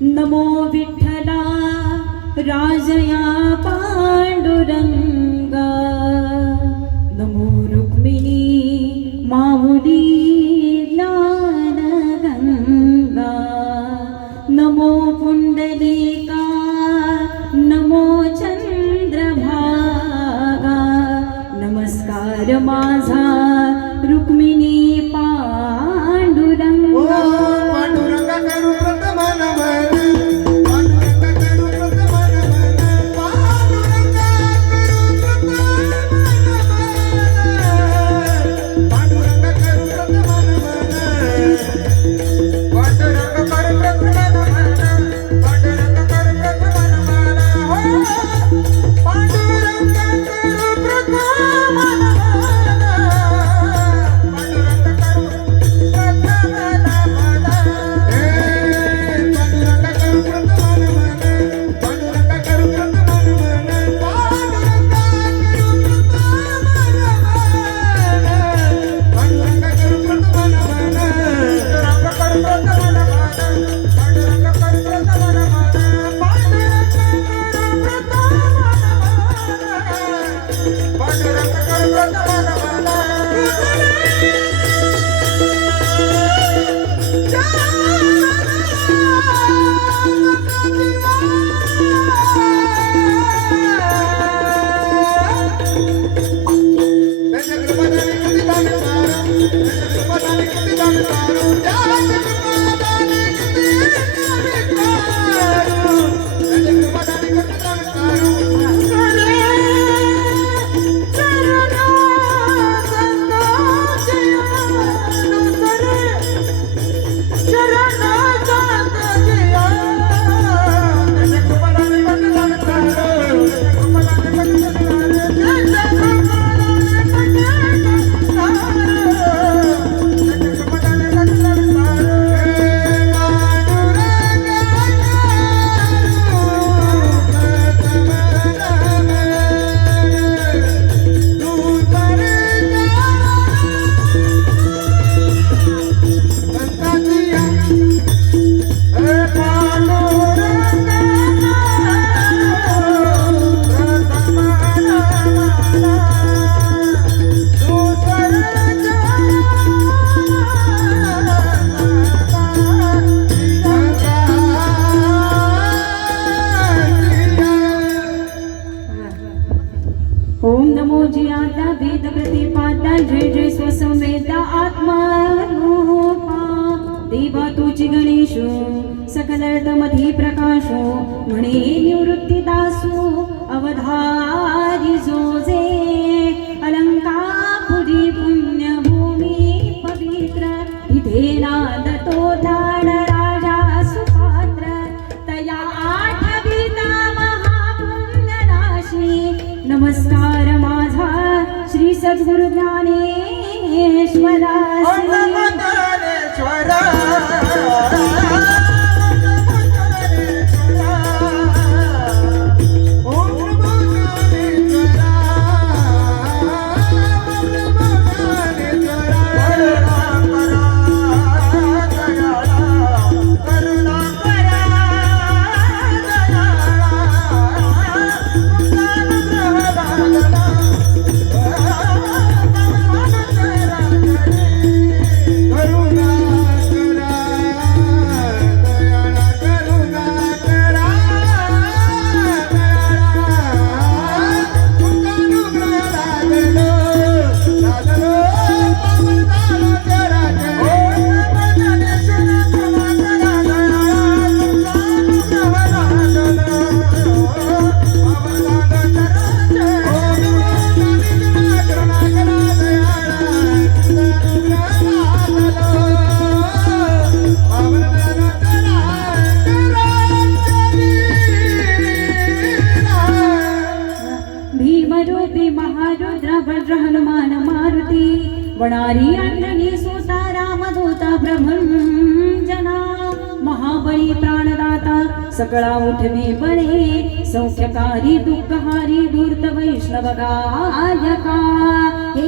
नमो विठ्ठला राजया पांडुरंगा, नमो रुक्मिणी माव माऊली ज्ञानगंगा नमो पुंडलिका नमो चंद्रभागा नमस्कार माझा रुक्मिणी पांडुरंगा पांडुरंगा करू प्रथम नमन पांडुरंगा करू प्रथम नमन पांडुरंगा करू प्रथम नमन पांडुरंगा करू प्रथम नमन पांडुरंगा करू प्रथम नमन पांडुरंगा करू प्रथम नमन ओम नमो जियाता वेद प्रतिपादा जय जय स्वसंवेदा आत्मारूपा देवा तुझी गणेशो सकलर्तमधी प्रकाशो म्हणे निवृत्तीदासो अवधारी जोजे अलंकापुरी पुण्यभूमी पवित्र इथे नांदतो दान राजा सुपात्र तया आठविता महापुण्यराशी नमस्कार माझा श्री सद्गुरु ज्ञानेश्वरा वणारी अंडनी सोता रामदूता ब्रह्मंजना महाबळी प्राणदाता सकळा उठवी बळे सौख्यकारी दुःखहारी धूर्त वैष्णव गायका हे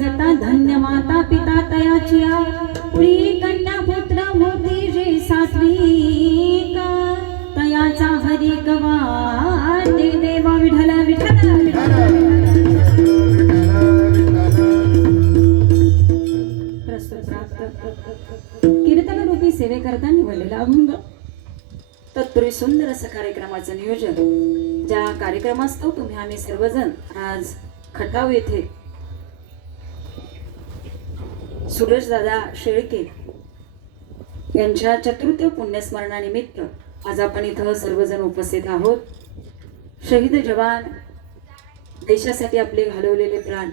स्वागता धन्य माता पिता तयाचिया पुरी कन्या पुत्र होती जे सात्विक तयाचा हरी गवा ते देवा विठ्ठल विठ्ठल प्रस्तुत प्राप्त कीर्तन रूपी सेवे करता निवडलेला अभंग तत्पूर्वी सुंदर असं कार्यक्रमाचं नियोजन ज्या कार्यक्रमास्तव तुम्ही आम्ही सर्वजण आज खटाव येथे सूरजदादा शेळके यांच्या चतुर्थ पुण्यस्मरणानिमित्त आज आपण इथं सर्वजण उपस्थित आहोत। शहीद जवान देशासाठी आपले घालवलेले प्राण,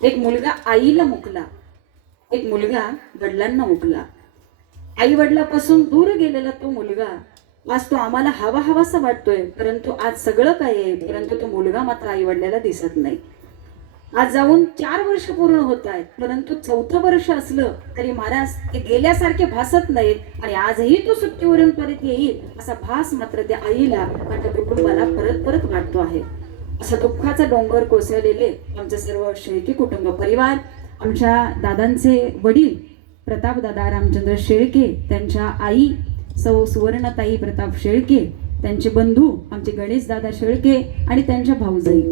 एक मुलगा आईला मुकला, एक मुलगा वडिलांना मुकला, आई वडिलापासून दूर गेलेला तो मुलगा आज तो आम्हाला हवा हवासा वाटतोय, परंतु आज सगळं काय आहे, परंतु तो मुलगा मात्र आई वडिलाला दिसत नाही। आज जाऊन 4 वर्ष पूर्ण होत आहेत, परंतु 4थं वर्ष असलं तरी महाराज ते गेल्यासारखे भासत नाहीत आणि आजही तो सुट्टीवरून परत येईल असा भास मात्र त्या आईला आणि त्या कुटुंबाला परत परत वाटतो आहे। असा दुःखाचा डोंगर कोसळलेले आमचे सर्व शेळके कुटुंब परिवार, आमच्या दादांचे वडील प्रतापदादा रामचंद्र शेळके, त्यांच्या आई सौ सुवर्णताई प्रताप शेळके, त्यांचे बंधू आमचे गणेशदादा शेळके आणि त्यांच्या भाऊजाई,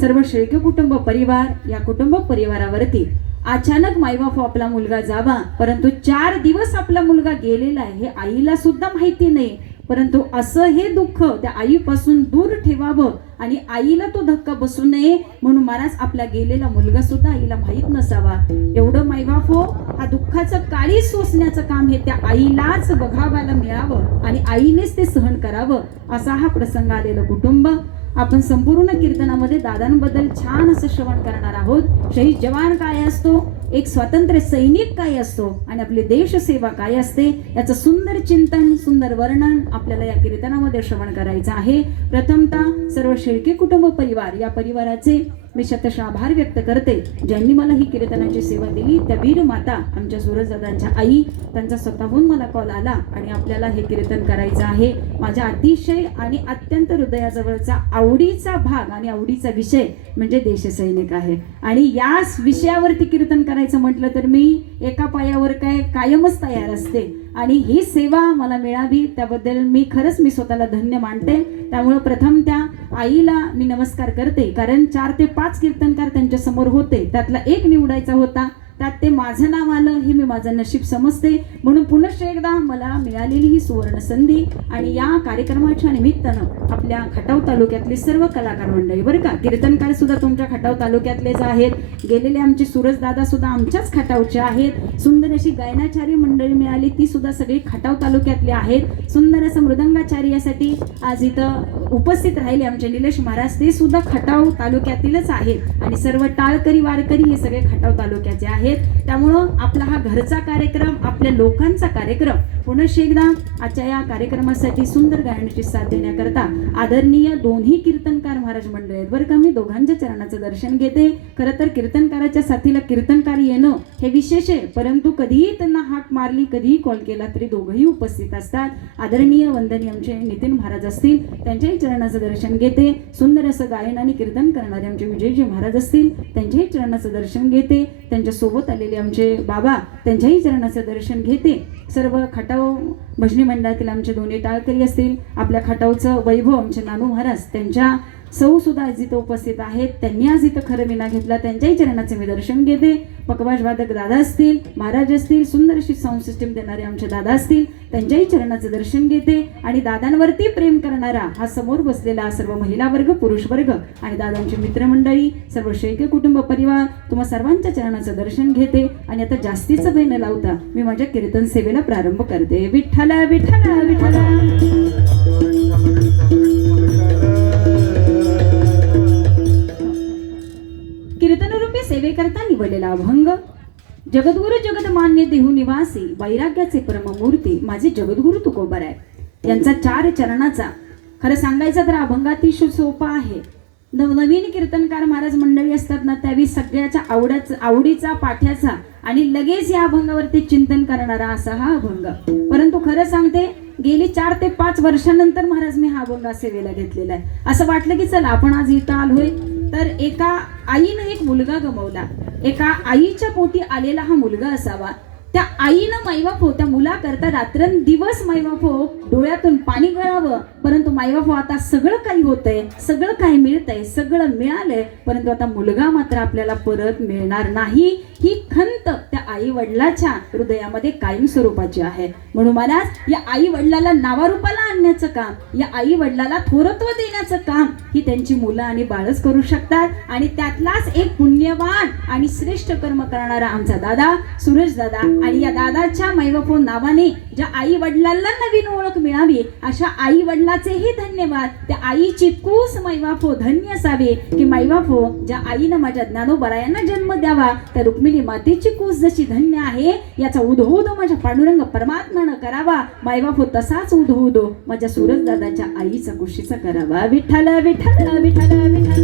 सर्व शेळके कुटुंब परिवार या कुटुंब परिवारावरती अचानक मायबाप आपला मुलगा जावा, परंतु 4 दिवस आपला मुलगा गेलेला आहे हे आईला सुद्धा माहिती नाही, परंतु असं हे दुःख त्या आईपासून दूर ठेवावं आणि आईला तो धक्का बसू नये म्हणून महाराज आपला गेलेला मुलगा सुद्धा आईला माहीत नसावा एवढं मायबाप हो हा दुःखाचं काळी सोसण्याचं काम हे त्या आईलाच बघावायला मिळावं आणि आईनेच ते सहन करावं असा हा प्रसंग आलेलं कुटुंब। आपण संपूर्ण कीर्तनामध्ये दादांबद्दल छान असं श्रवण करणार आहोत। शहीद जवान काय असतो, एक स्वातंत्र्य सैनिक काय असतो आणि आपली देशसेवा काय असते याचं सुंदर चिंतन, सुंदर वर्णन आपल्याला या कीर्तनामध्ये श्रवण करायचं आहे। प्रथमतः सर्व शेळके कुटुंब परिवार या परिवाराचे मी शतशः आभार व्यक्त करते ज्यांनी मला ही कीर्तनाची सेवा दिली। त्या वीर माता आमच्या सूरजदादांच्या आई, त्यांचा स्वतःहून मला कॉल आला आणि आपल्याला हे कीर्तन करायचं आहे। माझ्या अतिशय आणि अत्यंत हृदयाजवळचा आवडीचा भाग आणि आवडीचा विषय म्हणजे देशसैनिक आहे आणि या विषयावरती कीर्तन करायचं म्हटलं तर मी एका पायावर कायमच तयार असते आणि ही सेवा मला मिळावी त्याबद्दल मी खरंच मी स्वतःला धन्य मानते। त्यामुळे प्रथम त्या आईला मी नमस्कार करते, कारण 4 ते 5 कीर्तनकार त्यांच्या समोर होते, त्यातला एक निवडायचा होता, त्यात ते माझं नाव आलं हे मी माझं नशीब समजते। म्हणून पुनश्च एकदा मला मिळालेली ही सुवर्ण संधी आणि या कार्यक्रमाच्या निमित्तानं आपल्या खटाव तालुक्यातले सर्व कलाकार मंडळी बरं का, कीर्तनकार सुद्धा तुमच्या खटाव तालुक्यातलेच आहेत, गेलेले आमचे सूरजदादा सुद्धा आमच्याच खटावचे आहेत, सुंदर अशी गायनाचारी मंडळी मिळाली ती सुद्धा सगळी खटाव तालुक्यातले आहेत, सुंदर असं मृदंगाचारी यासाठी आज इथं उपस्थित राहिले आमचे निलेश महाराज, ते सुद्धा खटाव तालुक्यातीलच आहेत आणि सर्व टाळकरी वारकरी हे सगळे खटाव तालुक्याचे आहेत। त्यामुळं आपला हा घरचा कार्यक्रम, आपल्या लोकांचा कार्यक्रम, पुनश्च एकदा आजच्या या कार्यक्रमासाठी सुंदर गायनाची साथ देण्याकरता आदरणीय दोन्ही कीर्तनकार महाराज मंडळी आहेत बरं का, मी दोघांच्या चरणाचं दर्शन घेते। खरं तर कीर्तनकाराच्या साथीला कीर्तनकार येणं हे विशेष आहे, परंतु कधीही त्यांना हाक मारली, कधीही कॉल केला तरी दोघंही उपस्थित असतात। आदरणीय वंदनीय आमचे नितीन महाराज असतील त्यांच्याही चरणाचं दर्शन घेते, सुंदर असं गायन आणि कीर्तन करणारे आमचे विजयजी महाराज असतील त्यांच्याही चरणाचं दर्शन घेते, त्यांच्या सोबत आलेले आमचे बाबा त्यांच्याही चरणाचं दर्शन घेते, सर्व खटाव भजनी मंडळातील आमचे दोन्ही टाळकरी असतील, आपल्या खटावचं वैभव आमचे नानू महाराज त्यांच्या सौ सुद्धा आज इथं उपस्थित आहेत, त्यांनी आज इथं खरं विना घेतला त्यांच्याही चरणाचे मी दर्शन घेते। पकवाज वादक दादा असतील, महाराज असतील, सुंदर अशी साऊंड सिस्टीम देणारे आमचे दादा असतील त्यांच्याही चरणाचं दर्शन घेते आणि दादांवरती प्रेम करणारा हा समोर बसलेला सर्व महिला वर्ग, पुरुष वर्ग आणि दादांची मित्रमंडळी, सर्व शेळके कुटुंब परिवार तुम्हा सर्वांच्या चरणाचं दर्शन घेते आणि आता जास्तीचं वेळ न लावता मी माझ्या कीर्तन सेवेला प्रारंभ करते। विठ्ठल विठ्ठल विठ्ठल कीर्तनरूपी सेवेकरता निवडलेला अभंग जगद्गुरु जगदमान्य देहू निवासी वैराग्याचे परममूर्ती माझे जगद्गुरु तुकोबाराय यांचा 4 चरणाचा खरं सांगायचं तर अभंग अतिशय सोपा आहे। नवनवीन कीर्तनकार महाराज मंडळी असतात ना त्यावेळी सगळ्याच्या आवडीचा पाठ्याचा आणि लगेच या अभंगावरती चिंतन करणारा असा हा अभंग, परंतु खरं सांगते गेली 4 ते 5 वर्षानंतर महाराज मी हा अभंग सेवेला घेतलेला आहे। असं वाटलं की चला आपण आज इथं आलोय तर एका आईनं एक मुलगा गमावला. एका आईच्या पोटी आलेला हा मुलगा असावा. त्या आईनं मायबाप त्या मुलाकरता रात्रंदिवस मायबाप डोळ्यातून पाणी गळावं, परंतु मायबाप आता सगळं काही होतंय, सगळं काही मिळतंय, सगळं मिळालंय, परंतु आता मुलगा मात्र आपल्याला परत मिळणार नाही, ही खंत त्या आई वडिलाच्या हृदयामध्ये कायम स्वरूपाची आहे. म्हणून मला या आई वडिलाला नावारूपाला आणण्याचं काम, या आई वडिलाला थोरत्व देण्याचं काम ही त्यांची मुलं आणि बाळच करू शकतात. आणि त्यातलाच एक पुण्यवान आणि श्रेष्ठ कर्म करणारा आमचा दादा सूरज दादा. आणि या दादाच्या मायबापो नावाने ज्या आई वडिलांना नवीन ओळख मिळावी, अशा आई वडिलाचेही धन्यवाद. त्या आईची कूस मायबापो धन्य असावी की मायबापो ज्या आईनं माझ्या ज्ञानोबरायांना जन्म द्यावा, त्या रुक्मिणी मातेची कूस जशी धन्य आहे, याचा उदो माझ्या पांडुरंग परमात्म्यानं करावा. मायबापो तसाच उदो माझ्या सूरज दादाच्या आईचा कुशीचा करावा. विठ्ठल विठ्ठल विठ्ठल विठ्ठल.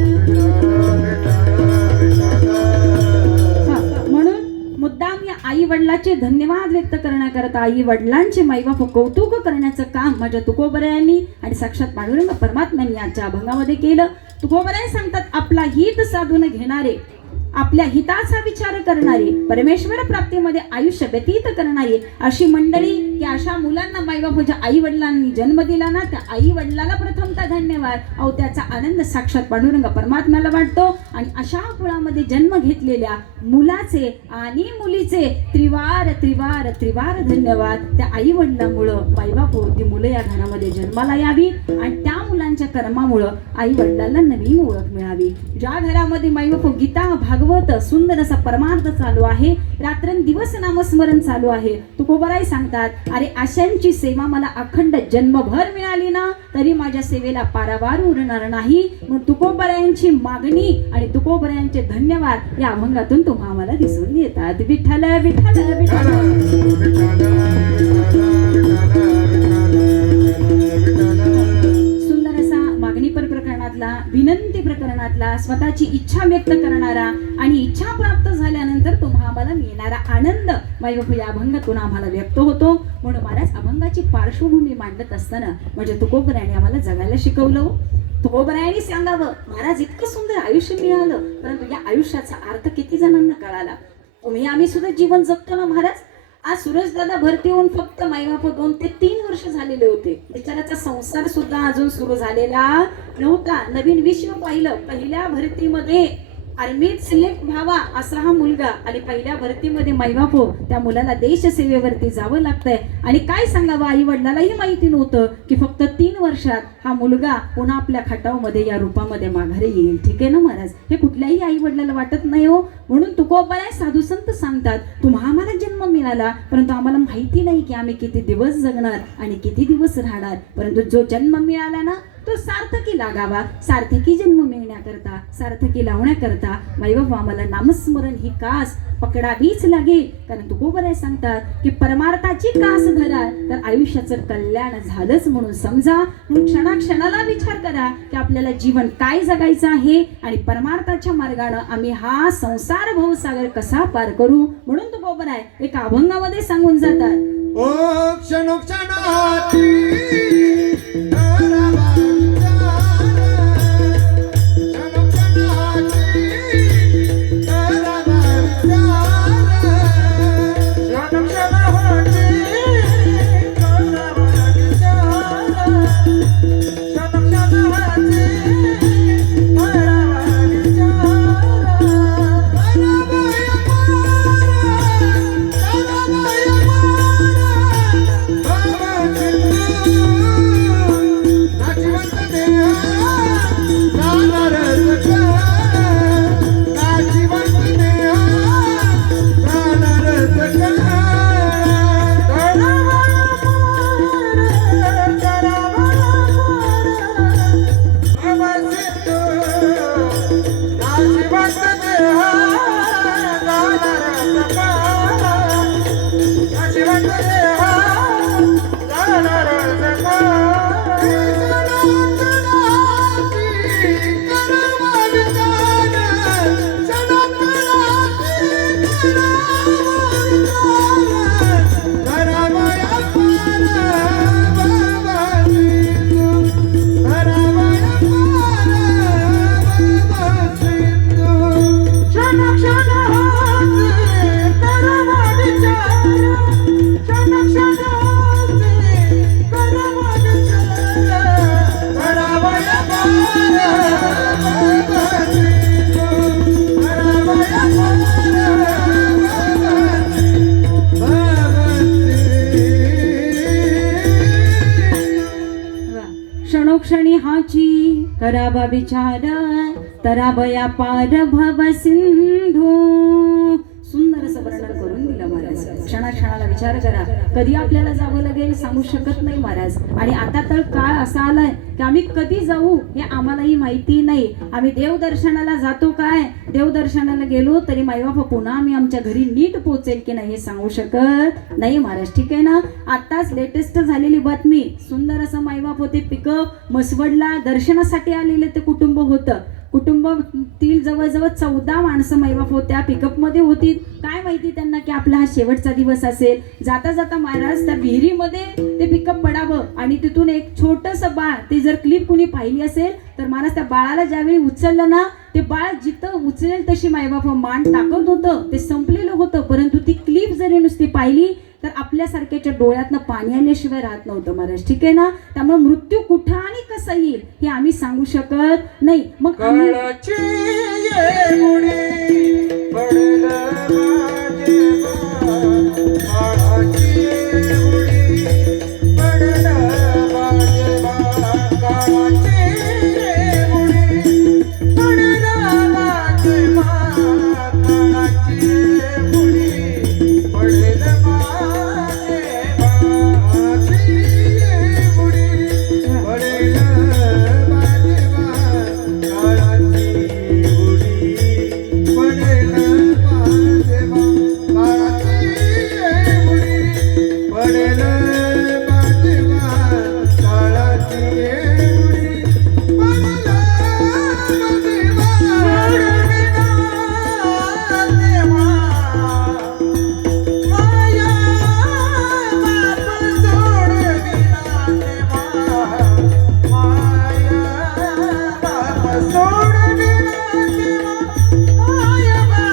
मुद्दाम या आई वडिलाचे धन्यवाद व्यक्त करण्याकरता, आई वडिलांचे मायबाप कौतुक करण्याचं काम माझ्या तुकोबरायांनी आणि साक्षात पांडुरंग परमात्म्यांनी आजच्या अभंगामध्ये केलं. तुकोबराय सांगतात, आपला हित साधून घेणारे, आपल्या हिताचा विचार करणारे, परमेश्वर प्राप्तीमध्ये आयुष्य व्यतीत करणारी अशी मंडळी, की अशा मुलांना मायबाप ज्या आई वडिलांनी जन्म दिला ना, त्या आई वडिलाला प्रथमतः धन्यवाद. अहो त्याचा आनंद साक्षात पांडुरंग परमात्म्याला वाटतो. आणि अशा कुळामध्ये जन्म घेतलेल्या मुलाचे आणि मुलीचे त्रिवार त्रिवार त्रिवार धन्यवाद. त्या आई वडिलांमुळं मायबाप ती मुलं या घरामध्ये जन्माला यावी आणि त्या मुलांच्या कर्मामुळं आई वडिलांना नवीन ओळख मिळावी. ज्या घरामध्ये मायबाप गीता भागवत सुंदर असा परमार्थ चालू आहे, रात्रंदिवस नामस्मरण चालू आहे, तुकोबराय सांगतात, अरे अशांची सेवा मला अखंड जन्मभर मिळाली ना, तरी माझ्या सेवेला पारावार उरणार नाही. म्हणून तुकोबरायांची मागणी आणि तुकोबरायांचे धन्यवाद या अभंगातून तुम्हा आम्हाला दिसून येतात. विठ्ठल विठ्ठल विठ्ठल. सुंदर असा मागणीपर प्रकरणातला, विनंती प्रकरणातला, स्वतःची इच्छा व्यक्त करणारा आणि इच्छा प्राप्त झाल्यानंतर तुम्हा आम्हाला मिळणारा आनंद मायबाप या अभंगातून आम्हाला व्यक्त होतो. म्हणून महाराज अभंगाची पार्श्वभूमी मांडत असताना म्हणजे तुकोबरायाने आम्हाला जगायला शिकवलं. तुकोबरायाने सांगावं, महाराज इतकं सुंदर आयुष्य मिळालं, परंतु या आयुष्याचा अर्थ किती जणांना कळाला. तुम्ही आम्ही सुद्धा जीवन जगतो ना महाराज. आज सूरज दादा भरती होऊन फक्त मायबाप 2 ते 3 वर्ष झालेले होते. बिचाराचा संसार सुद्धा अजून सुरू झालेला नव्हता. नवीन विश्व पाहिलं. पहिल्या भरतीमध्ये आर्मीत सिलेक्ट व्हावा असा हा मुलगा आणि पहिल्या भरतीमध्ये मायबापो त्या मुलाला देश सेवेवरती जावं लागतंय. आणि काय सांगावं, आई वडिलालाही माहिती नव्हतं की फक्त 3 वर्षात हा मुलगा पुन्हा आपल्या खटावमध्ये या रूपामध्ये माघारी येईल. ठीक आहे ना महाराज, हे कुठल्याही आई वडिलाला वाटत नाही हो. म्हणून तुकोबराय साधू संत सांगतात, तुम्हा आम्हाला जन्म मिळाला, परंतु आम्हाला माहिती नाही की आम्ही किती दिवस जगणार आणि किती दिवस राहणार, परंतु जो जन्म मिळाला ना तो सार्थकी लागावा. सार्थकी जन्म मिळण्याकरता, सार्थकी लावण्याकरता मायबाप आम्हाला नामस्मरण ही कास पकडावीच लागेल. कारण तुकोबराय सांगतात की परमार्थाची कास धरा तर आयुष्याचं कल्याण झालंच म्हणून समजा. म्हणून क्षणाक्षणाला विचार करा की आपल्याला जीवन काय जगायचं आहे आणि परमार्थाच्या मार्गाने आम्ही हा संसार भवसागर कसा पार करू. म्हणून तुकोबराय एका अभंगामध्ये सांगून जातात, ओ क्षणोक्षणाची करावा विचार तरावया पार भव सिंधू. सुंदर असं वर्णन करून दिलं महाराज. क्षणाक्षणाला विचार करा, कधी आपल्याला जावं लागेल सांगू शकत नाही महाराज. आणि आता तर काळ असा आलाय की आम्ही कधी जाऊ हे आम्हालाही माहिती नाही. आम्ही देवदर्शनाला जातो काय, देवदर्शनाला गेलो तरी माईबाप पुन्हा आम्ही आमच्या घरी नीट पोहोचेल की नाही हे सांगू शकत नाही महाराज. ठीक आहे ना. आताच लेटेस्ट झालेली बातमी, सुंदर असं माईबाप होते पिकअप मसवडला दर्शनासाठी आलेले ते कुटुंब होतं. कुटुंबातील जवळजवळ 14 माणसं माईबाप होत्या, पिकअपमध्ये होती. काय माहिती त्यांना की आपला हा शेवटचा दिवस असेल. जाता जाता महाराज त्या विहिरीमध्ये ते पिकअप पडावं आणि तिथून एक छोटंसं बाळ, ते जर क्लिप कुणी पाहिली असेल तर महाराज त्या बाळाला ज्यावेळी उचललं ना, ते बाळ जिथं उचलेल तशी माईबाप मान टाकत होतं. ते संपलेलं होतं, परंतु ती क्लिप जरी नुसती पाहिली तर आपल्यासारख्याच्या डोळ्यातनं पाणी आल्याशिवाय राहत नव्हतं महाराज. ठीक आहे ना. त्यामुळे मृत्यू कुठं आणि कसा येईल हे आम्ही सांगू शकत नाही. मग आम्ही काळाची येऊडी पडलं माझे बा, काळाची येऊडी पडलं माझे बा, काळाची येऊडी पडलं माझे बा, काळाची येऊडी पडलं माझे बा, काळाची येऊडी पडलं माझे बा, काळाची येऊडी पडलं माझे बा, काळाची येऊडी पडलं माझे बा, काळाची येऊडी पडलं माझे बा, सोड गेला देवा, माया बाप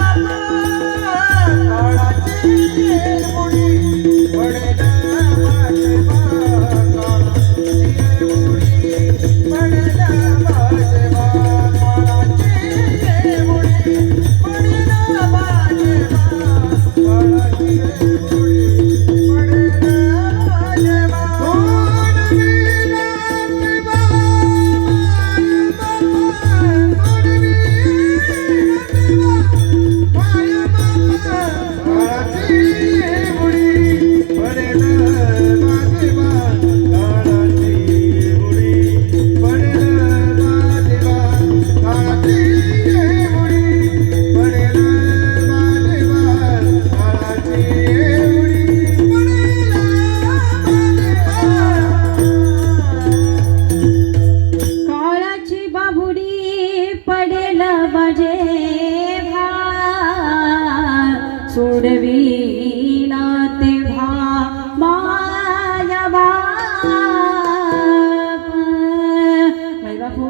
सोड गेला देवा, काळाची बाबुडी पडेल माझे भार, सोडविला तेव्हा माया बाप. माईबापू,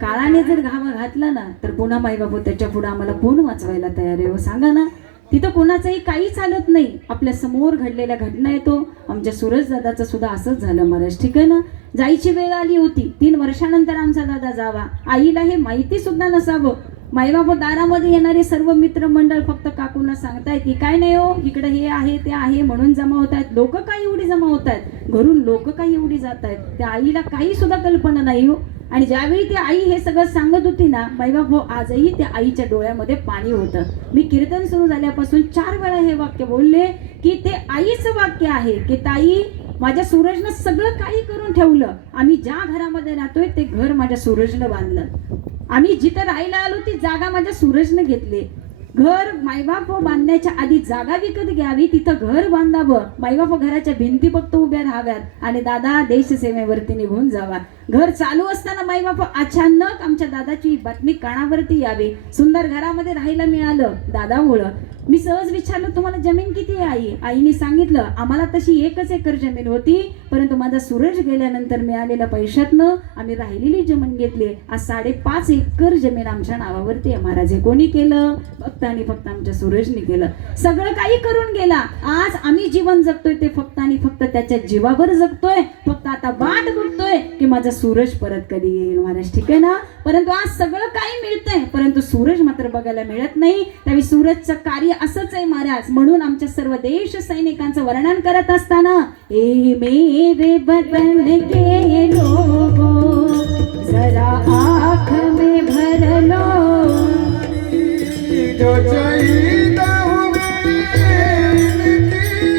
काळाने जर घाम घातला ना तर पुन्हा माईबापू त्याच्या पुढे आम्हाला कोण वाचवायला तयार आहे हो सांगा ना. तिथं कोणाचंही काही चालत नाही. आपल्या समोर घडलेल्या घटना येतो. आमच्या सूरज दादाचं सुद्धा असंच झालं महाराज. ठीक आहे ना. जायची वेळ आली होती. 3 वर्षानंतर आमचा दादा जावा. आईला हे माहिती सुद्धा नसावं. माईबाप दारामध्ये येणारे सर्व मित्रमंडळ फक्त काकूंना सांगतायत की काय नाही हो, इकडे हे आहे ते आहे म्हणून जमा होत आहेत. लोक काय एवढी जमा होत आहेत, घरून लोक काय एवढी जात आहेत, त्या आईला काही सुद्धा कल्पना नाही हो. आणि ज्यावेळी ती आई हे सगळं सांगत होती ना माईबाप हो, आजही त्या आईच्या डोळ्यामध्ये पाणी होतं. मी कीर्तन सुरू झाल्यापासून 4 वेळा हे वाक्य बोलले की ते आईचं वाक्य आहे की ताई, माझ्या सूरजनं सगळं काही करून ठेवलं. आम्ही ज्या घरामध्ये राहतोय ते घर माझ्या सूरजनं बांधलं. आम्ही जिथं राहायला आलो ती जागा माझ्या सूरजनं घेतली. घर मायबाप बांधण्याच्या आधी जागा विकत घ्यावी, तिथं घर बांधावं. मायबाप घराच्या भिंती फक्त उभ्या राहाव्यात आणि दादा देशसेवेवरती निघून जावा. घर चालू असताना माईबाप अचानक आमच्या दादाची बातमी कानावरती यावी. सुंदर घरामध्ये राहायला मिळालं दादामुळं. मी सहज विचारलं, तुम्हाला जमीन किती आहे आई? आईने सांगितलं, आम्हाला तशी 1 एकर जमीन होती, परंतु माझा सूरज गेल्यानंतर मिळालेल्या पैशातनं आम्ही राहिलेली जमीन घेतली. आज 5.5 एकर जमीन आमच्या नावावरती आहे महाराज. हे कोणी केलं? फक्त आणि फक्त आमच्या सूरजने केलं. सगळं काही करून गेला. आज आम्ही जीवन जगतोय ते फक्त आणि फक्त त्याच्या जीवावर जगतोय. फक्त आता वाट बघतोय की माझा सूरज परत कधी येईल महाराज. ठीक आहे ना. परंतु आज सगळं काही मिळतंय, परंतु सूरज मात्र बघायला मिळत नाही. त्यावेळी सूरजचं कार्य असंच आहे महाराज. म्हणून आमच्या सर्व देश सैनिकांचं वर्णन करत असताना, ए मेरे बदन के लोगो जरा आँख में भर लो जो शहीद हुए इनकी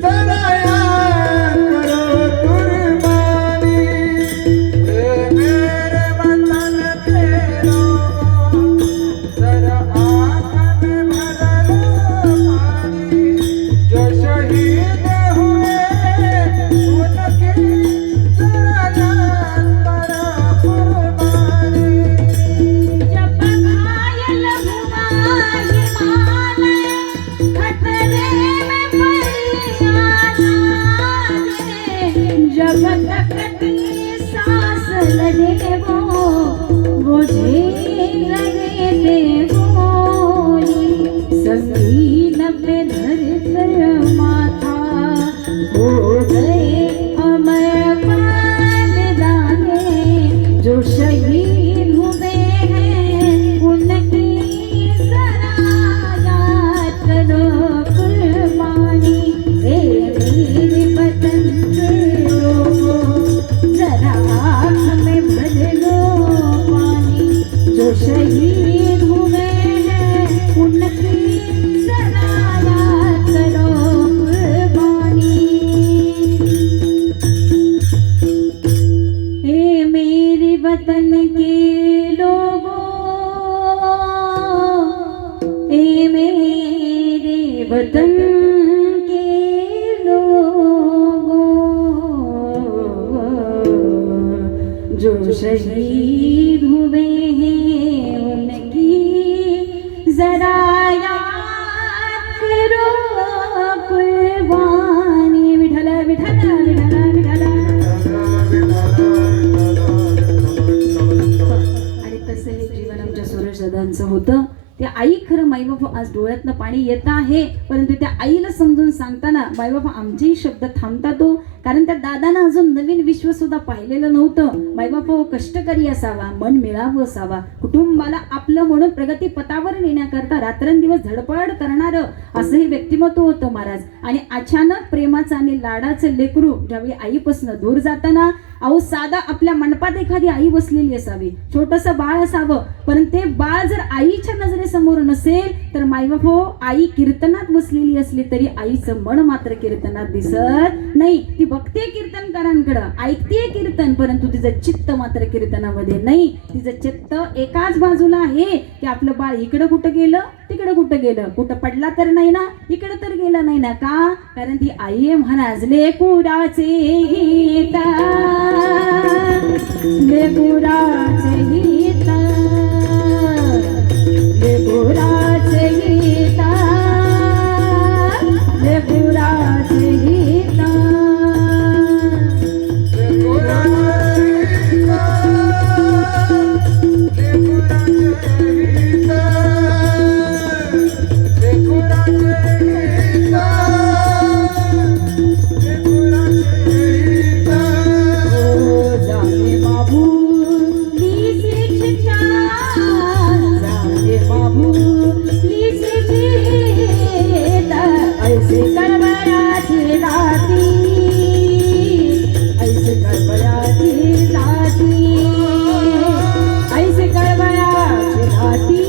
जरा याद करो कुर्बानी। मेरे वतन के लोगों, जरा आँख में भर लो पानी। जो शहीद हुए उनकी जरा याद करो कुर्बानी। जब घायल हुआ हिमालय खतरे में पड़ी आजाद जब तकती सांस लगे वो झेल रहे थे गोली संगीन पे धर कर माथा हो गए अमर बलिदाने जो शहीद हुए हैं उनकी जरा याद करो कुर्बानी। हे मेरे वतन के लोगों, जरा आँख में भर लो पानी। जो शहीद हुए हैं उनकी जरा याद करो कुर्बानी। हे मेरे वतन के लोगों, हे मेरे वतन के लोगों, जो शहीद हुए हैं उनकी जरा याद करो कुर्बानी। विठ्ठल विठ्ठल विठ्ठल विठ्ठल। आणि तसं हे जीवन आमच्या सुरेश दादांचं होतं. ते आई खरं माईबाप आज डोळ्यातनं पाणी येत आहे, परंतु त्या आईला समजून सांगताना माईबाप आमचेही शब्द थांबतात हो. कारण त्या दादानं अजून नवीन विश्व सुद्धा पाहिलेलं नव्हतं. माईबाप कष्टकरी असावा, मन मिळावं असावा, कुटुंबाला आपलं म्हणून प्रगती पथावर नेण्याकरता रात्रंदिवस धडपड करणारं असं हे व्यक्तिमत्व होतं महाराज. आणि अचानक प्रेमाचं आणि लाडाचं लेकरू ज्यावेळी आईपासून दूर जाताना, अहो साधा आपल्या मंडपात एखादी आई बसलेली असावी, छोटंसं बाळ असावं, परंतु ते बाळ जर आईच्या नजरेसमोर नसेल तर माईबाप हो, आई कीर्तनात बसलेली असली तरी आईचं मन मात्र कीर्तनात दिसत नाही. ती बघते कीर्तनकारांकडं, ऐकते कीर्तन, परंतु तिचं चित्त मात्र कीर्तनामध्ये नाही. तिचं चित्त एकाच बाजूला आहे की आपलं बाळ इकडं कुठं गेलं, तिकडं कुठं गेलं, कुठं पडला तर नाही ना, इकडं तर गेलं नाही ना. का? कारण ती आई आहे महाराज. लेकुराचे गीत, लेकुराचे गीत, लेकुराचे गीत, लेकुराचे गीत. जाने बाबू लीसे चिट्टा, जाने बाबू लीसे चिट्टा, ऐसे करबराची राती, ऐसे करबराची राती, ऐसे करबराची राती,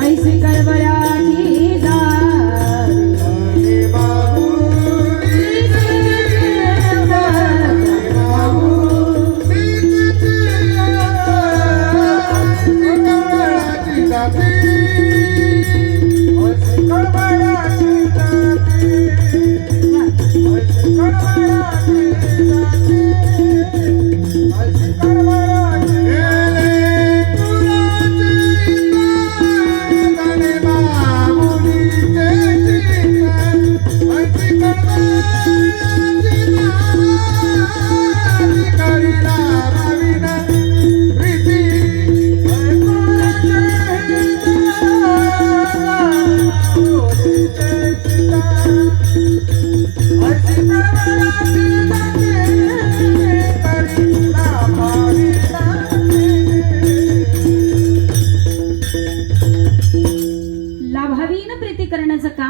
ऐसे करबराची राती.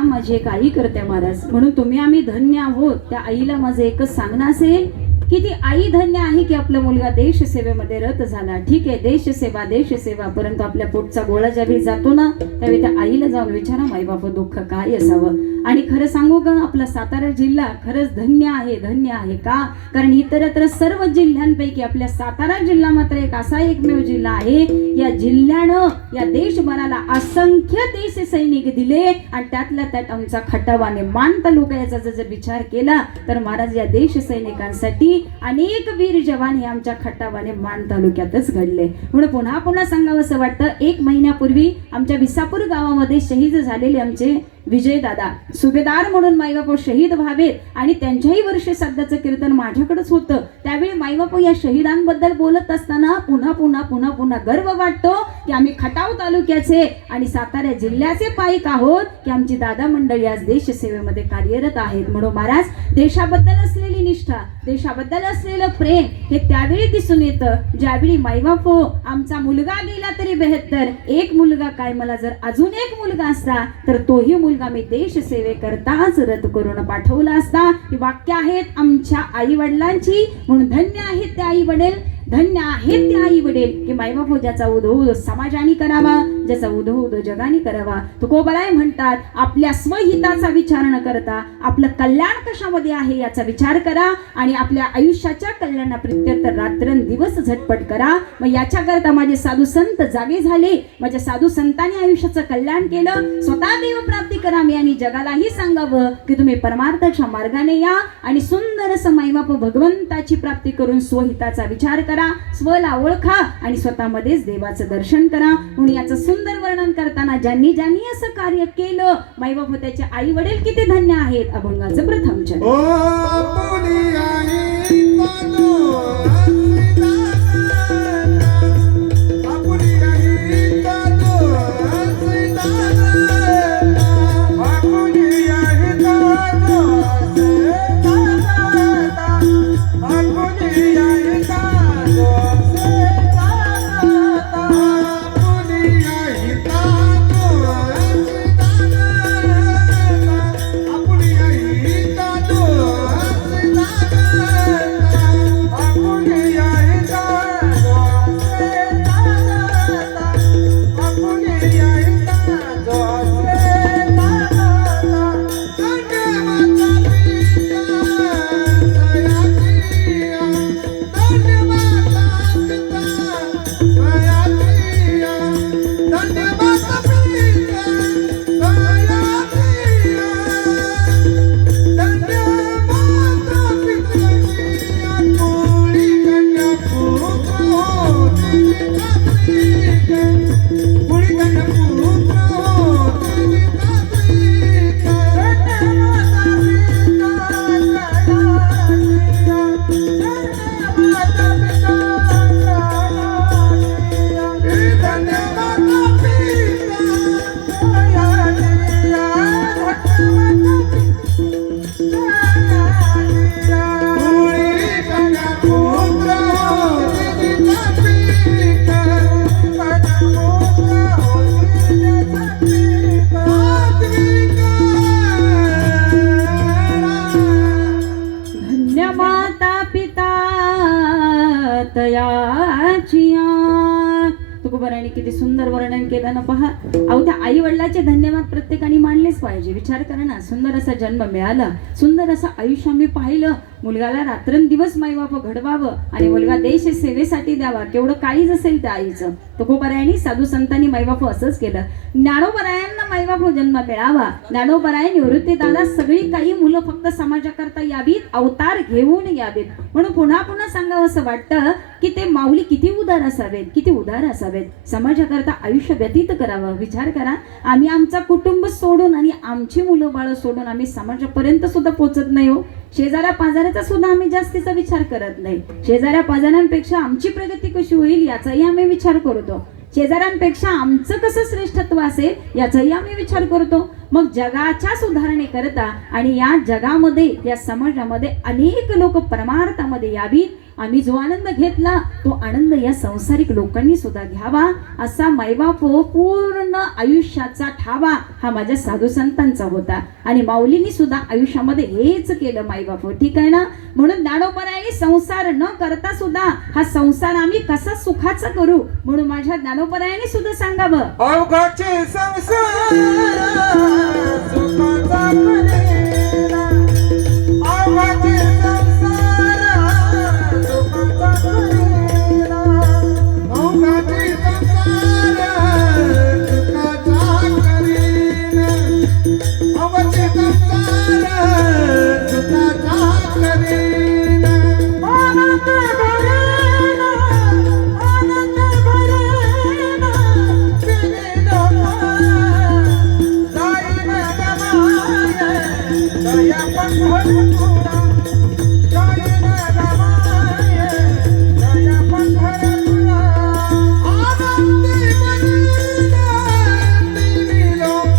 माझी एक आई करते महाराज. म्हणून तुम्ही आम्ही धन्य आहोत. त्या आईला माझं एकच सांगणं असेल किती आई धन्य आहे की आपला मुलगा देश सेवेमध्ये रत झाला. ठीक आहे, देश सेवा, परंतु आपल्या पोटचा गोळा ज्यावेळी जातो ना, त्यावेळी त्या आईला जाऊन विचारा, माई बाप दुःख काय असावं. आणि खरं सांगू का, आपला सातारा जिल्हा खरंच धन्य आहे. का? कारण इतरत्र सर्व जिल्ह्यांपैकी आपल्या सातारा जिल्हा मात्र एक असा एकमेव जिल्हा आहे, या जिल्ह्यानं या देशभराला असंख्य देश सैनिक दिले. आणि त्यातल्या त्यात आमचा खटाव आणि मान तालुका याचा जर विचार केला तर महाराज या देश सैनिकांसाठी अनेक वीर जवान हे आमच्या खटाव आणि मान तालुक्यातच घडले. म्हणून पुन्हा पुन्हा सांगावं असं वाटतं, 1 महिन्यापूर्वी आमच्या विसापूर गावामध्ये शहीद झालेले आमचे विजयदादा सुभेदार म्हणून माईबापू शहीद व्हावेत आणि त्यांच्याही वर्ष श्राद्धाचं कीर्तन माझ्याकडेच होतं. त्यावेळी माईबापू या शहीदांबद्दल बोलत असताना पुन्हा गर्व वाटतो की आम्ही खटाव तालुक्याचे आणि सातारा जिल्ह्याचे पाईक आहोत, की आमची दादा मंडळी आज देश सेवेमध्ये कार्यरत आहेत. म्हणून महाराज देशाबद्दल असलेली निष्ठा, देशाबद्दल असलेलं प्रेम हे त्यावेळी दिसून येतं ज्यावेळी माईबापू आमचा मुलगा गेला तरी बेहत्तर, एक मुलगा काय, मला जर अजून एक मुलगा असता तर तोही मुलगा मी देश सेवेकरताच रद्द करून पाठवला असता. ही वाक्य आहेत आमच्या आई वडिलांची. म्हणून धन्य आहेत ते आई वडील, धन्य आहेत ते आई वडील की माईबापू ज्याचा उदो समाजाने करावा, ज्याचा उदो जगाने करावा. तुकोबराय म्हणतात, आपल्या स्वहिताचा विचार न करता आपलं कल्याण कशामध्ये आहे याचा विचार करा आणि आपल्या आयुष्याच्या कल्याणाप्रित्यर्थ रात्रंदिवस झटपट करा. मग याच्याकरता माझे साधू संत जागे झाले, माझ्या साधू संतांनी आयुष्याचं कल्याण केलं. स्वतः देव प्राप्ती करावी आणि जगालाही सांगावं की तुम्ही परमार्थाच्या मार्गाने या आणि सुंदर असं माईबापू भगवंताची प्राप्ती करून स्वहिताचा विचार करा, स्वला ओळखा आणि स्वतःमध्येच देवाचं दर्शन करा. म्हणून याचं सुंदर वर्णन करताना ज्यांनी असं कार्य केलं, माईबापू त्याचे आई वडील किती धन्य आहेत. अभंगाचं प्रथम चरण. ओ पुली आई ताजो आपुली आई ताजो आपुली आई ताजो आपुली आई ताजो तुकोबारायांनी किती सुंदर वर्णन केलं ना पहा. अहो त्या आई वडिलाचे धन्यवाद प्रत्येकाने मानलेच पाहिजे. विचार करा ना, सुंदर असा जन्म मिळाला, सुंदर असं आयुष्य आम्ही पाहिलं, मुलगाला रात्रंदिवस माईबाप घडवावं आणि मुलगा देश सेवेसाठी द्यावा, केवढं काळीज असेल त्या आईचं. तुकोबारायांनी साधू संतांनी माईबाप असंच केलं. ज्ञानोबारायांना माईबाप जन्म मिळावा, ज्ञानोबाराय निवृत्ती दादा सगळी काही मुलं फक्त समाजाकरता यावीत, अवतार घेऊन यावेत. म्हणून पुन्हा पुन्हा सांगावं असं वाटतं की ते माऊली किती उदार असावेत, किती उदार असावेत, समाजाकरता आयुष्य व्यतीत करावं. विचार करा, आम्ही आमचा कुटुंब सोडून आणि आमची मुलं बाळ सोडून आम्ही समाजापर्यंत सुद्धा पोहोचत नाही हो. शेजाऱ्या पाजाऱ्याचा सुद्धा आम्ही जास्तीचा विचार करत नाही. शेजाऱ्या पाजाऱ्यांपेक्षा आमची प्रगती कशी होईल याचाही आम्ही विचार करतो. शेजाऱ्यांपेक्षा आमचं कसं श्रेष्ठत्व असेल याचाही आम्ही विचार करतो. मग जगाच्या सुधारणेकरता आणि या जगामध्ये, या समाजामध्ये अनेक लोक परमार्थामध्ये यावीत, आम्ही जो आनंद घेतला तो आनंद या संसारिक लोकांनी सुद्धा घ्यावा असा मायबाप पूर्ण आयुष्याचा ठावा हा माझ्या साधू संतांचा होता. आणि माऊलींनी सुद्धा आयुष्यामध्ये हेच केलं मायबाप, ठीक आहे ना. म्हणून ज्ञानोबरायांनी संसार न करता सुद्धा हा संसार आम्ही कसा सुखाचा करू म्हणून माझ्या ज्ञानोबरायांनी सुद्धा सांगावं. अवघाचे संसार सुखाचा करेना, अवघाचे संसार सुखाचा करेना, अवघाचे संसार सुखाचा करेना, अवघाचे संसार सुखाचा करेना. आनंद भरेना, आनंद भरेना, दया पंढरपुरा, दया पंढरपुरा. आनंदी बनेना तिन्ही लोक,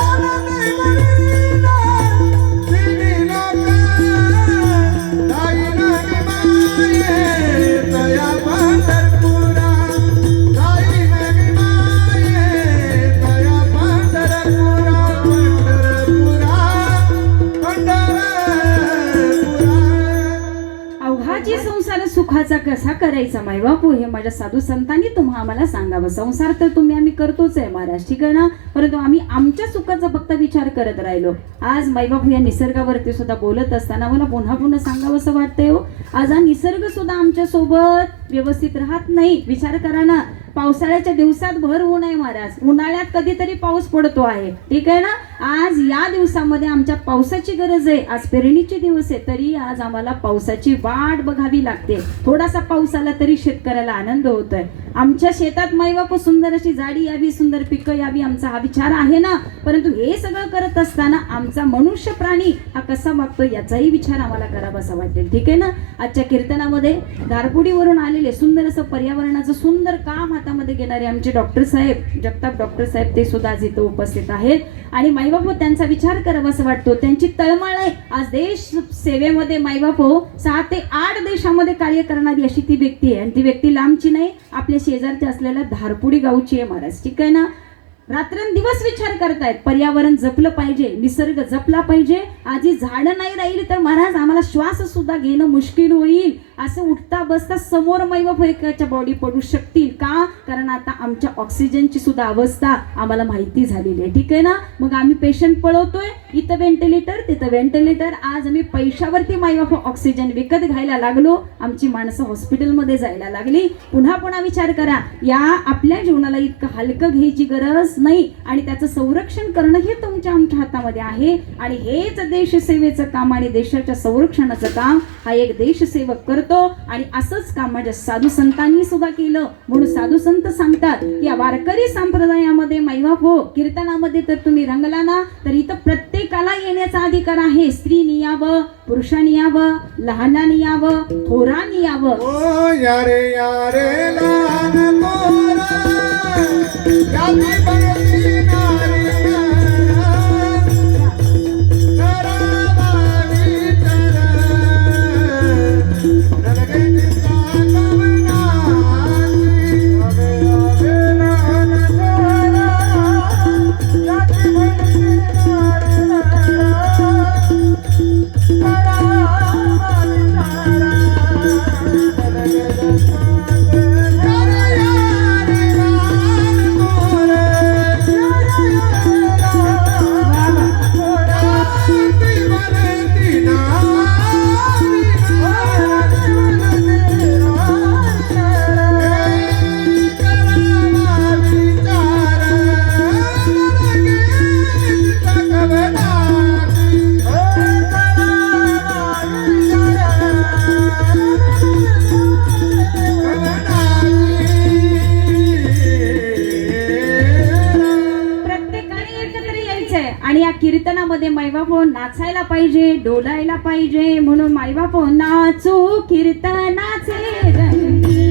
आनंदी बनेना तिन्ही लोक, जाईन निमाये दया पंढरपुरा, जाईन निमाये दया पंढरपुरा, अवघाची संसार सुखाचा कसा करायचा मायबापू हे माझ्या साधू संतांनी तुम्हा आम्हाला सांगावं. संसार तर तुम्ही आम्ही करतोच आहे महाराज, ठीक आहे ना. परंतु आम्ही आमच्या सुखाचा फक्त विचार करत राहिलो. आज मायबापू या निसर्गावरती सुद्धा बोलत असताना मला पुन्हा पुन्हा सांगावं असं वाटतंय हो. आज हा निसर्ग सुद्धा आमच्या सोबत व्यवस्थित राहत नाही. विचार करा ना, पावसाळ्याच्या दिवसात भर ऊन आहे महाराज, उन्हाळ्यात कधीतरी पाऊस पडतो आहे, ठीक आहे ना. आज या दिवसामध्ये आमच्या पावसाची गरज आहे. आज पेरणीचे दिवस आहे तरी आज आम्हाला पावसाची वाट बघावी लागते. थोडासा पाऊस आला तरी शेतकऱ्याला आनंद होतोय. आमच्या शेतात मायबाप सुंदर अशी झाडी यावी, सुंदर पिकं यावी, आमचा हा विचार आहे ना. परंतु हे सगळं करत असताना आमचा मनुष्य प्राणी हा कसा वागतो याचाही विचार आम्हाला करावासा वाटेल, ठीक आहे ना. आजच्या कीर्तनामध्ये धारपुडीवरून आलेले सुंदर असं पर्यावरणाचं सुंदर काम हातामध्ये घेणारे आमचे डॉक्टर साहेब, जगताप डॉक्टर साहेब, ते सुद्धा आज इथं उपस्थित आहेत. आणि मायबाप त्यांचा विचार करावासा वाटतो. त्यांची तळमळ आहे आज देश सेवेमध्ये. मायबाप 6 ते 8 देशामध्ये कार्य करणारी अशी ती व्यक्ती आहे. आणि ती व्यक्ती लांबची नाही, आपल्या शेजारच्या असलेल्या धारपुडी गावची आहे महाराज, ठीक आहे ना. रात्रंदिवस विचार करतायत पर्यावरण जपलं पाहिजे, निसर्ग जपला पाहिजे. आजी झाडं नाही राहिली तर महाराज आम्हाला श्वास सुद्धा घेणं मुश्किल होईल. असं उठता बसता समोर मैबाप एकाच्या बॉडी पडू शकतील का, कारण आता आमच्या ऑक्सिजनची सुद्धा अवस्था आम्हाला माहिती झालेली आहे, ठीक आहे ना. मग आम्ही पेशंट पळवतोय, इथं व्हेंटिलेटर तिथं व्हेंटिलेटर. आज आम्ही पैशावरती मायबाप ऑक्सिजन विकत घ्यायला लागलो, आमची माणसं हॉस्पिटलमध्ये जायला लागली. पुन्हा पुन्हा विचार करा, या आपल्या जीवनाला इतकं हलकं घ्यायची गरज नाही आणि त्याचं संरक्षण करणं हे तुमच्या आमच्या हातामध्ये आहे. आणि हेच देशसेवेचं काम आणि देशाच्या संरक्षणाचं काम हा एक देशसेवक करतो. आणि असंच काम माझ्या साधू संतांनी सुद्धा केलं. म्हणून साधू संत सांगतात की या वारकरी संप्रदायामध्ये मायबाप हो, कीर्तनामध्ये तर तुम्ही रंगला ना तर इथं प्रत्येकाला येण्याचा अधिकार आहे. स्त्रीनी यावं, पुरुषांनी यावं, लहानांनी यावं, थोरांनी यावं. ओ यारे यारे लहान थोरा, यादी बनती नारी आणि या कीर्तनामध्ये मायबाप नाचायला पाहिजे, डोलायला पाहिजे. म्हणून मायबाप नाचू कीर्तनाचे रंगी,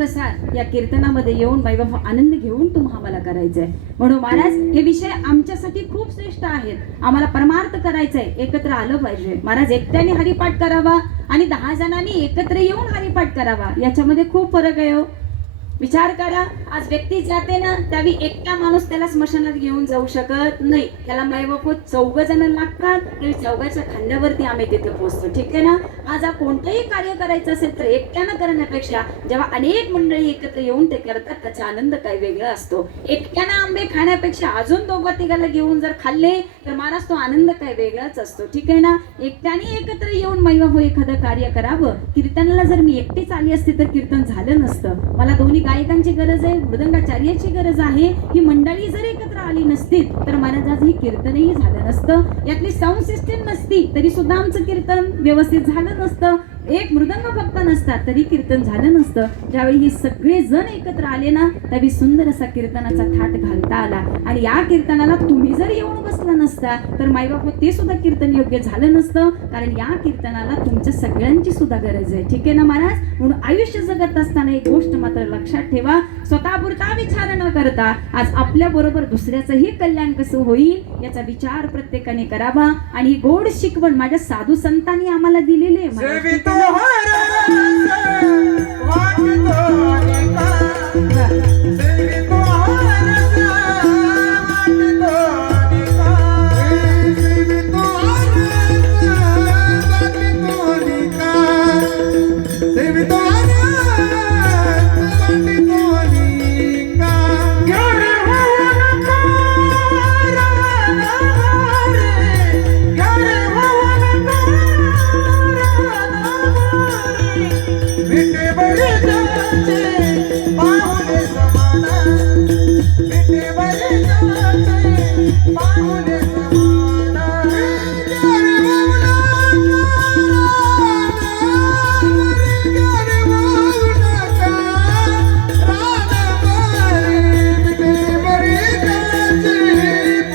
प्रसार या कीर्तनामध्ये येऊन माईबाप आनंद घेऊन तुम्हा आम्हाला करायचंय. म्हणून महाराज हे विषय आमच्यासाठी खूप श्रेष्ठ आहेत. आम्हाला परमार्थ करायचंय, एकत्र आलं पाहिजे. महाराज एकट्याने हरिपाठ करावा आणि 10 जणांनी एकत्र येऊन हरिपाठ करावा, याच्यामध्ये खूप फरक आहे हो. विचार करा, आज व्यक्ती जाते ना त्यावेळी एकटा माणूस त्याला स्मशानात घेऊन जाऊ शकत नाही. त्याला मायबाप 4 जण लागतात, तरी 4च्या खांद्यावरती आम्ही तिथे पोहोचतो. ठीक आहे ना. आज कोणतंही कार्य करायचं असेल तर एकट्यानं करण्यापेक्षा जेव्हा अनेक मंडळी एकत्र येऊन ते करतात त्याचा आनंद काही वेगळा असतो. एकट्यानं आंबे खाण्यापेक्षा अजून 2-3 घेऊन जर खाल्ले तर महाराज तो आनंद काही वेगळाच असतो. ठीक आहे ना. एकट्याने एकत्र येऊन मायबाप एखादं कार्य करावं. कीर्तनाला जर मी एकटीच आली असते तर कीर्तन झालं नसतं. मला दोन्ही गायकांची गरज आहे, मृदंगाचार्याची गरज आहे. ही मंडळी जर एकत्र आली नसती तर महाराज आज ही कीर्तनही झालं नसतं. यातली साऊंड सिस्टीम नसती तरी सुद्धा आमचं कीर्तन व्यवस्थित झालं नसतं. एक मृदंग फक्त नसता तरी कीर्तन झालं नसतं. ज्यावेळी हे सगळे जण एकत्र आले ना त्यावेळी सुंदर असा कीर्तनाचा थाट घालता आला. आणि या कीर्तनाला तुम्ही जर येऊन बसला नसता तर मायबाप ते सुद्धा कीर्तन योग्य झालं नसतं. कारण या कीर्तनाला तुमच्या सगळ्यांची सुद्धा गरज आहे. ठीक आहे ना महाराज. म्हणून आयुष्य जगत असताना एक गोष्ट मात्र लक्षात ठेवा, स्वतःपुरता विचार न करता आज आपल्या बरोबर दुसऱ्याचंही कल्याण कसं होईल याचा विचार प्रत्येकाने करावा. आणि ही गोड शिकवण माझ्या साधू संतांनी आम्हाला दिलेली आहे महाराज. सेवितो हरस वाटतो अनेका, सेवितो हरस वाटतो अनेका, सेवितो हरस वाटतो अनेका, सेवितो हरस वाटतो अनेका. घरे भवन रे, घरे भवन विटेवर जाचे पाहुणे समाना, विटेवर जाचे पाहुणे समाना. घरे भावना घरे भावना रानवारी, विटेवर जाचे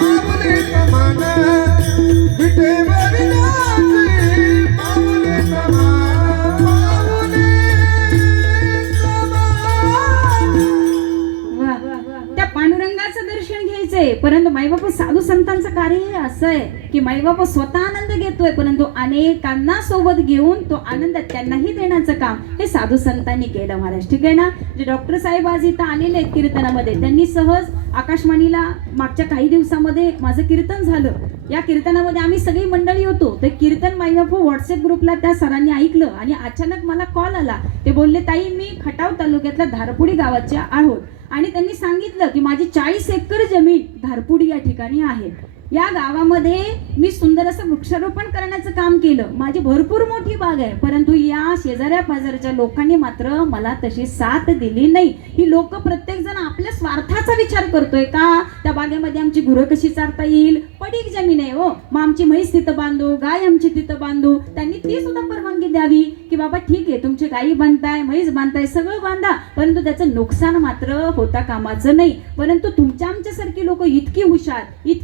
पाहुणे समाना, विटेवर जाचे पाहुणे समाना. त्या पांडुरंगाचं दर्शन घ्यायचंय. परंतु माईबाप साधू संतांचं कार्य हे असं आहे की माईबाप स्वतः आनंद घेतोय परंतु अनेकांना सोबत घेऊन तो आनंद त्यांनाही देण्याचं काम हे साधू संतांनी केलं महाराज. ठीक आहे ना. जे डॉक्टर साहेब आज इथं आलेले आहेत कीर्तनामध्ये, त्यांनी सहज आकाशवाणीला मागच्या काही दिवसामध्ये माझं कीर्तन झालं. या कीर्तनामध्ये आम्ही सगळी मंडळी होतो. ते कीर्तन माईबाप व्हॉट्सअप ग्रुपला त्या सरांनी ऐकलं आणि अचानक मला कॉल आला. ते बोलले, ताई मी खटाव तालुक्यातल्या धारपुडी गावाच्या आहोत आणि त्यांनी सांगितलं की माझी 40 एकर जमीन धारपुडी या ठिकाणी आहे. या गावामध्ये मी सुंदर असं वृक्षारोपण करण्याचं काम केलं. माझी भरपूर मोठी बाग आहे परंतु या शेजाऱ्या पाजारच्या लोकांनी मात्र मला तशी साथ दिली नाही. ही लोक प्रत्येक जण आपल्या स्वार्थाचा विचार करतोय का त्या बागेमध्ये आमची गुरं कशी चारता येईल. पडीक जमीन आहे हो, मग आमची म्हैस तिथं बांधू, गाय आमची तिथं बांधू. त्यांनी ती सुद्धा परवानगी द्यावी की बाबा ठीक आहे तुमची गायी बांधताय, म्हैस बांधताय, सगळं बांधा परंतु त्याचं नुकसान मात्र होता कामाचं नाही. परंतु तुमच्या आमच्यासारखी लोक इतकी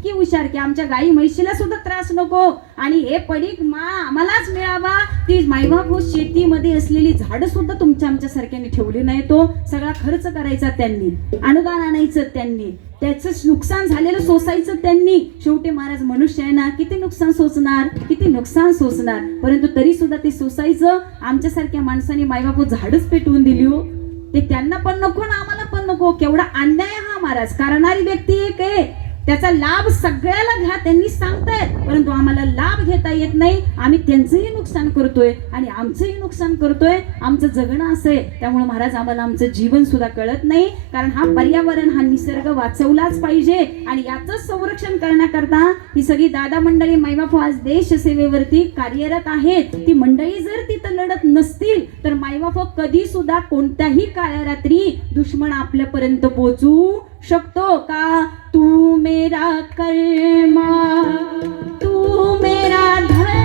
हुशार की आमच्या गाई म्हैशीला सुद्धा त्रास नको आणि हे पडीक आम्हालाच मिळावा. ती मायबाप शेतीमध्ये असलेली झाडं सुद्धा तुमच्या आमच्यासारख्याने ठेवली नाही. तो सगळा खर्च करायचा त्यांनी, अनुदान आणायचं त्यांनी, त्याचं नुकसान झालेलं सोसायचं त्यांनी. शेवटी महाराज मनुष्य आहे ना, किती नुकसान सोचणार परंतु तरी सुद्धा ते सोसायचं. आमच्यासारख्या माणसाने मायबाप झाडच पेटवून दिली हो. ते त्यांना पण नको ना आम्हाला पण नको. केवढा अन्याय हा महाराज. करणारी व्यक्ती एक आहे, त्याचा लाभ सगळ्याला घ्या त्यांनी सांगतायत परंतु आम्हाला लाभ घेता येत नाही. आम्ही त्यांचंही नुकसान करतोय आणि आमचंही नुकसान करतोय. आमचं जगणं असं आहे. त्यामुळे महाराज आम्हाला आमचं जीवन सुद्धा कळत नाही. कारण हा पर्यावरण हा निसर्ग वाचवलाच पाहिजे आणि याचंच संरक्षण करण्याकरता ही सगळी दादा मंडळी मायबाप आज देश सेवेवरती कार्यरत आहेत. ती मंडळी जर तिथं लढत नसतील तर मायबाप कधी सुद्धा कोणत्याही काळ्या रात्री दुश्मन आपल्यापर्यंत पोहोचू शकतो का. तू मेरा कर्मा, तू मेरा धर्म.